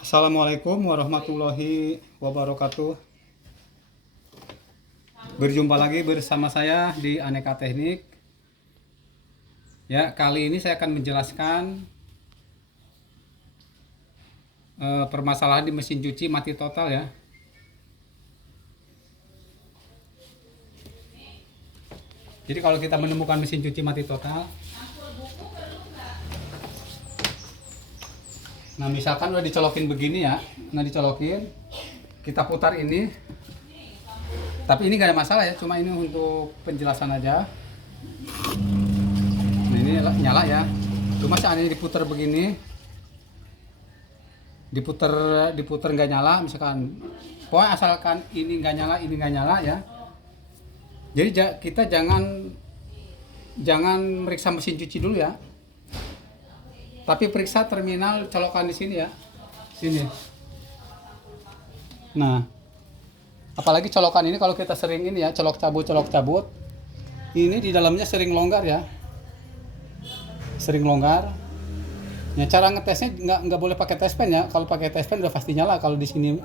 Assalamualaikum warahmatullahi wabarakatuh. Berjumpa lagi bersama saya di Aneka Teknik. Ya, kali ini saya akan menjelaskan permasalahan di mesin cuci mati total ya. Jadi kalau kita menemukan mesin cuci mati total, nah misalkan udah dicolokin begini ya, nah dicolokin, kita putar ini. Tapi ini gak ada masalah ya, cuma ini untuk penjelasan aja. Nah ini nyala ya, cuma seandainya diputar begini, diputar nggak nyala, misalkan pokoknya asalkan ini nggak nyala, ini nggak nyala ya. Jadi kita jangan meriksa mesin cuci dulu ya, tapi periksa terminal colokan di sini ya, sini. Nah, apalagi colokan ini kalau kita sering ini ya, colok cabut, ini di dalamnya sering longgar ya, sering longgar. Ya cara ngetesnya nggak boleh pakai test pen ya. Kalau pakai test pen udah pasti nyala kalau di sini,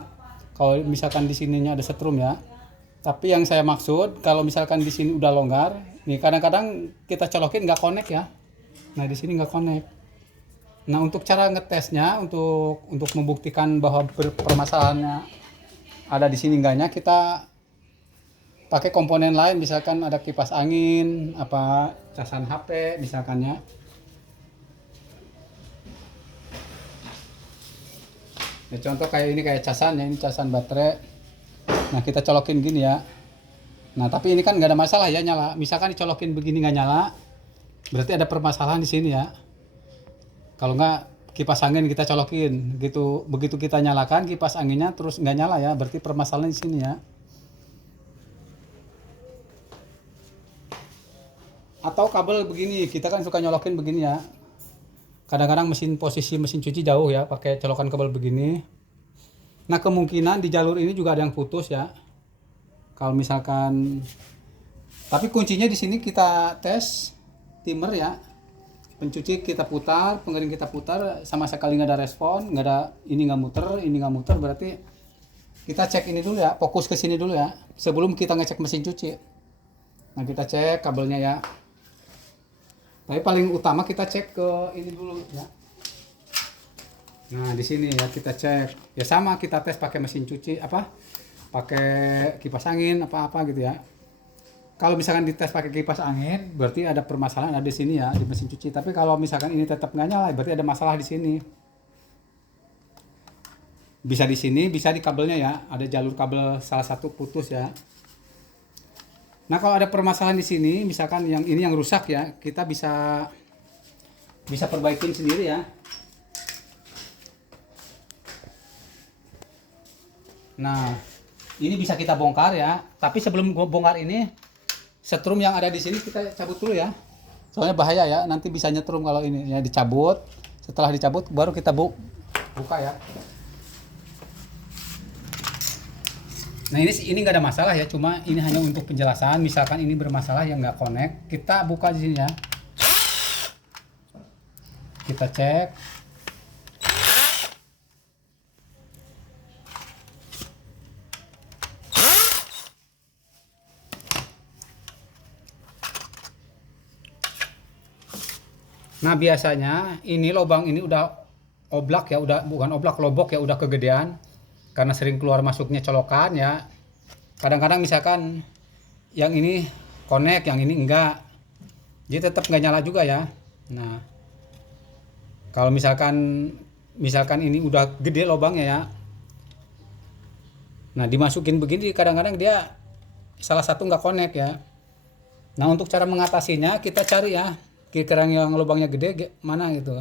kalau misalkan di sininya ada setrum ya. Tapi yang saya maksud kalau misalkan di sini udah longgar, nih kadang-kadang kita colokin nggak connect ya. Nah di sini nggak connect. Nah untuk cara ngetesnya, untuk membuktikan bahwa permasalahannya ada di sini enggaknya, kita pakai komponen lain, misalkan ada kipas angin, apa casan HP misalkan ya. Ya, contoh kayak ini, kayak casan ya, ini casan baterai. Nah kita colokin gini ya. Nah tapi ini kan nggak ada masalah ya, nyala. Misalkan dicolokin begini nggak nyala, berarti ada permasalahan di sini ya. Kalau nggak, kipas angin kita colokin, begitu kita nyalakan kipas anginnya terus nggak nyala ya, berarti permasalahan di sini ya. Atau kabel begini, kita kan suka nyolokin begini ya. Kadang-kadang posisi mesin cuci jauh ya, pakai colokan kabel begini. Nah kemungkinan di jalur ini juga ada yang putus ya. Kalau misalkan, tapi kuncinya di sini kita tes timer ya. Pencuci kita putar, pengering kita putar, sama sekali nggak ada respon, nggak ada, ini nggak muter, ini nggak muter, berarti kita cek ini dulu ya, fokus ke sini dulu ya, sebelum kita ngecek mesin cuci. Nah kita cek kabelnya ya. Tapi paling utama kita cek ke ini dulu ya. Nah di sini ya kita cek. Ya sama, kita tes pakai mesin cuci apa, pakai kipas angin apa gitu ya. Kalau misalkan dites pakai kipas angin, berarti ada permasalahan ada di sini ya, di mesin cuci. Tapi kalau misalkan ini tetap nggak nyala, berarti ada masalah di sini. Bisa di sini, bisa di kabelnya ya. Ada jalur kabel salah satu putus ya. Nah kalau ada permasalahan di sini, misalkan yang ini yang rusak ya, kita bisa perbaikin sendiri ya. Nah ini bisa kita bongkar ya, tapi sebelum bongkar ini, setrum yang ada di sini kita cabut dulu ya. Soalnya bahaya ya, nanti bisa nyetrum kalau ini ya dicabut. Setelah dicabut baru kita buka ya. Nah ini nggak ada masalah ya, cuma ini hanya untuk penjelasan. Misalkan ini bermasalah yang nggak connect, kita buka di sini ya. Kita cek. Nah biasanya ini lubang ini udah oblak ya, udah bukan oblak, lobok ya, udah kegedean karena sering keluar masuknya colokan ya. Kadang-kadang misalkan yang ini connect, yang ini enggak, jadi tetap nggak nyala juga ya. Nah kalau misalkan ini udah gede lubangnya ya, nah dimasukin begini kadang-kadang dia salah satu nggak connect ya. Nah untuk cara mengatasinya kita cari ya kira-kira yang lubangnya gede mana gitu.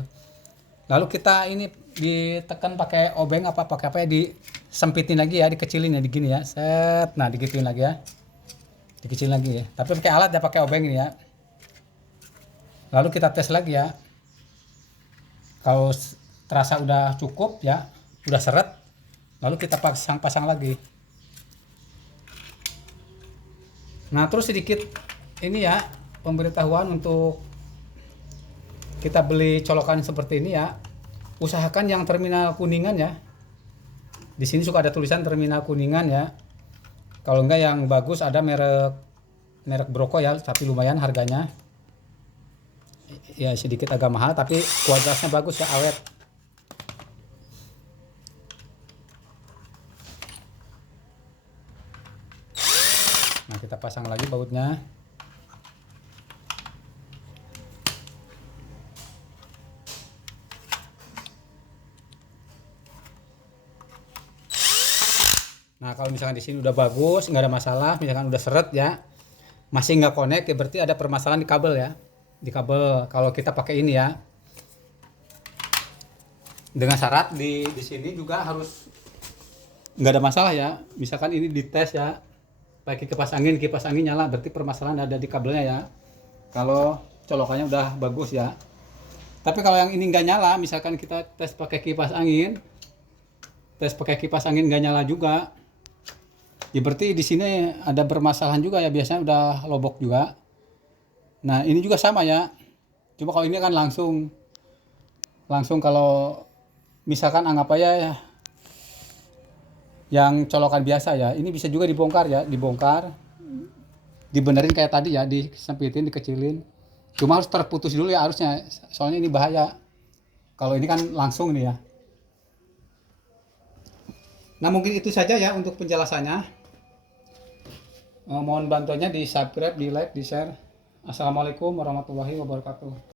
Lalu kita ini ditekan pakai obeng apa pakai apa ya, disempitin lagi ya, dikecilin ya, digini ya, set. Nah digituin lagi ya, dikecilin lagi ya, tapi pakai alat ya, pakai obeng ini ya. Lalu kita tes lagi ya, kalau terasa udah cukup ya, udah seret, lalu kita pasang lagi. Nah terus sedikit ini ya, pemberitahuan untuk kita beli colokan seperti ini ya, usahakan yang terminal kuningan ya, Di sini suka ada tulisan terminal Kuningan ya. Kalau enggak yang bagus ada merek Broko ya, tapi lumayan harganya. Ya sedikit agak mahal tapi kualitasnya bagus ya, awet. Nah, kita pasang lagi bautnya. Nah, kalau misalkan di sini udah bagus, nggak ada masalah, misalkan udah seret ya, masih nggak connect ya berarti ada permasalahan di kabel ya. Di kabel kalau kita pakai ini ya. Dengan syarat di sini juga harus nggak ada masalah ya. Misalkan ini dites ya, pakai kipas angin nyala, berarti permasalahan ada di kabelnya ya. Kalau colokannya udah bagus ya. Tapi kalau yang ini nggak nyala, misalkan kita tes pakai kipas angin nggak nyala juga, ya berarti di sini ada permasalahan juga ya, biasanya udah lobok juga. Nah ini juga sama ya, cuma kalau ini kan langsung kalau misalkan anggap aja ya yang colokan biasa ya, ini bisa juga dibongkar ya, dibenerin kayak tadi ya, disempitin, dikecilin. Cuma harus terputus dulu ya harusnya, soalnya ini bahaya kalau ini kan langsung nih ya. Nah mungkin itu saja ya untuk penjelasannya. Mohon bantuannya di subscribe, di like, di share. Assalamualaikum warahmatullahi wabarakatuh.